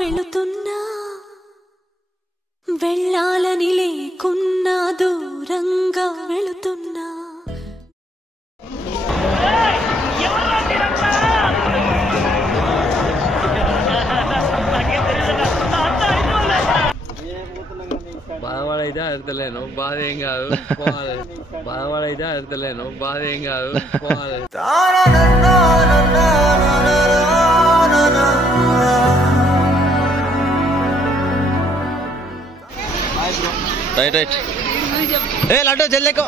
వెళుతున్నా వెళ్ళాలని లేకున్నా దూరంగా వెళుతున్నా బాధపడైతే అడతలేను బాధ ఏం కాదు పోవాలి బాధపడైతే అడతలేను బాధ ఏం కాదు పోవాలి రైట్ రైట్ ఏ లడ్డు జల్లేకో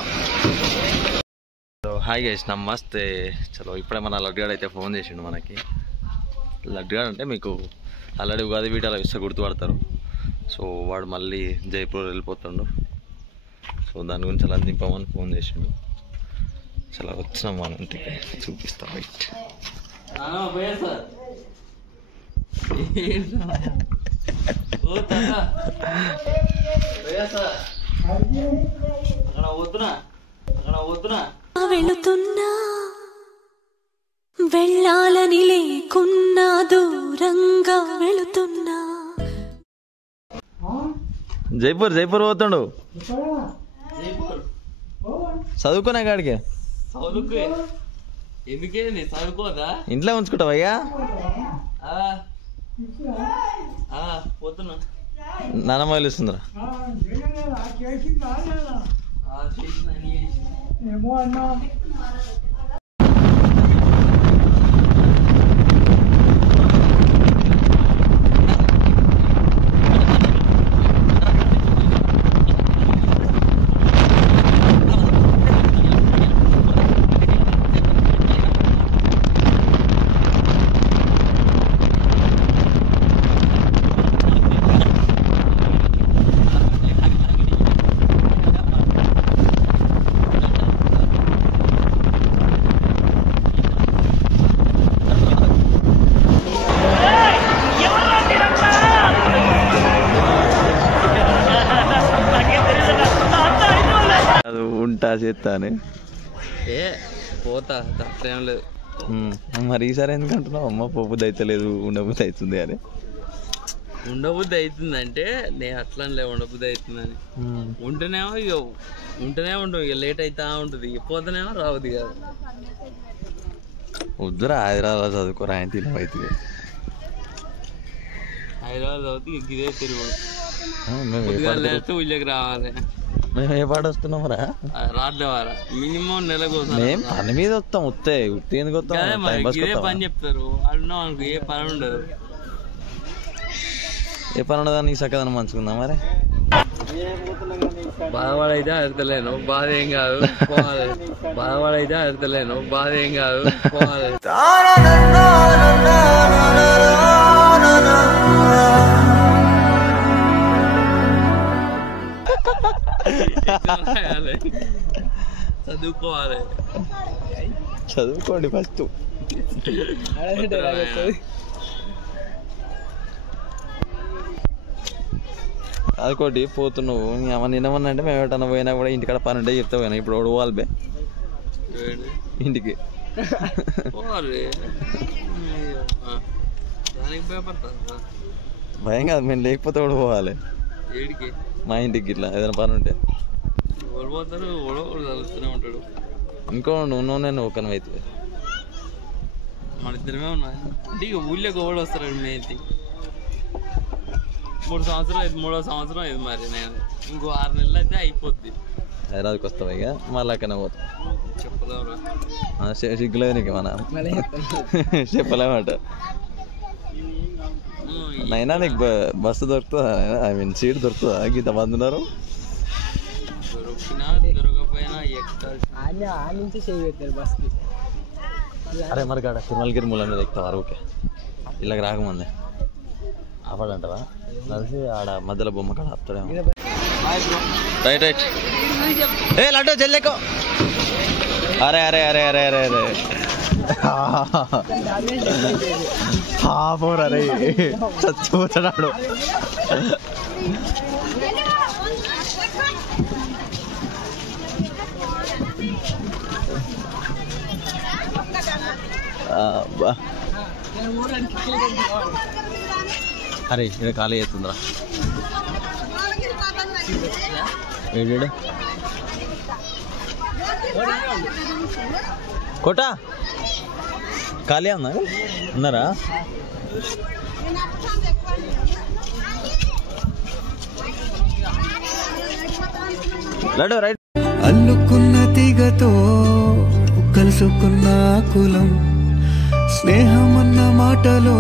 హాయ్ గైస్ నమస్తే చలో ఇప్పుడే మన లడ్డుగాడు అయితే ఫోన్ చేసిండు మనకి లడ్డుగాడు అంటే మీకు ఆల్రెడీ ఉగాది వీడియోలో ఇస్తే గుర్తుపడతారు సో వాడు మళ్ళీ జైపూర్ వెళ్ళిపోతుండు సో దాని గురించి అలా దింపమని ఫోన్ చేసిండు చాలా వచ్చినాం మన ఇంటికి చూపిస్తాం రైట్ వెళుతున్నా వెళ్ళాలని లేకున్నా దూరంగా వెళుతున్నా జైపూర్ జైపూర్ పోతుండు చదువుకునే కాడికి ఎందుకే చదువుకోదా ఇంట్లో ఉంచుకుంటావు అయ్యా పోతున్నా నానమ్మ వెళ్ళిస్తుందిరా ఉంటా చేస్తాను ఏ పోతా అట్లేం లేదు మరి ఈసారి ఎందుకంటున్నావు అమ్మ పోబుద్ది అయితే లేదు ఉండబుద్ధి అవుతుంది అని ఉండబుద్ధి అవుతుందంటే నేను అట్లా ఉండబుద్ధి అవుతుందని ఉంటేనేమో ఇక ఉంటేనే ఉంటుంది ఇక లేట్ అవుతా ఉంటుంది పోతేనేమో రావద్దు కాదు వద్దురా హైదరాబాద్ చదువుకోరా ఆయన తినవైతుంది హైదరాబాద్ చదివితే ఇక ఇదే తిరుగు ఊళ్ళకి రావాలి మేము ఏ పాట వస్తున్నాం రా రాట్లేవారా మినిమం నెలకు మేము పని మీద వస్తాం వస్తే ఉత్తి ఎందుకు వస్తాం ఇదే పని చెప్తారు అడున్నాం అనుకో ఏ పని ఉండదు ఏ పని ఉండదా నీ చక్కదనం మంచుకుందాం మరి బాధపడైతే అడతలేను బాధ ఏం కాదు పోవాలి బాధపడైతే అడతలేను బాధ ఏం కాదు పోవాలి చదువుకోవాలి చదువుకోండి ఫస్ట్ అదొకటి పోతున్నావు నిన్నమన్నా అంటే మేము ఎటన్నా పోయినా కూడా ఇంటికాడ పని ఉంటే చెప్తా పోయినా ఇప్పుడు ఒకటి పోవాలి బే ఇంటికి భయం కాదు మేము లేకపోతే కూడా పోవాలి మా ఇంటికి ఇట్లా ఏదైనా పని ఉంటే ఉంటాడు ఇంకో నువ్వు నేను ఒకని అవుతుంది మన ఇద్దరమే ఉన్నాయి అంటే ఇక ఊళ్ళోకి ఎవడు వస్తాడు మేతి 3 సంవత్సరాలు మూడో సంవత్సరం ఇది మరి నేను ఇంకో 6 నెలలు అయితే అయిపోద్ది హైదరాబాద్కి వస్తావు ఇక మళ్ళీ అక్కడనే పోతాం చెప్పలేవురా సిగ్గులేదు నీకు మన చెప్పలేమాట నైనా నీకు బస్సు దొరుకుతుందా ఐ మీన్ సీట్ దొరుకుతుందా గీత మంది ఉన్నారు దొరికినా దొరకపోయినా అరే మరి కాడ తిరుమలగిరి మూల మీద ఎక్కుతావా ఓకే ఇలాగ రాకముందే ఆపడంటావా కలిసి ఆడ మధ్యలో బొమ్మ కాడ ఆపుతాడేమో రైట్ రైట్ ఏ లడ్డు జల్లేకో అరే అరే అరే అరే అరే అరే పోరా రే చచ్చిపోతున్నాడు అరే ఇక్కడ ఖాళీ అవుతుందిరా ఏడు కోట ఖాళీ ఉన్నారా లడ్డు రైట్ అల్లుకున్న తీగతో కలుసుకున్న కులం స్నేహం అన్న మాటలో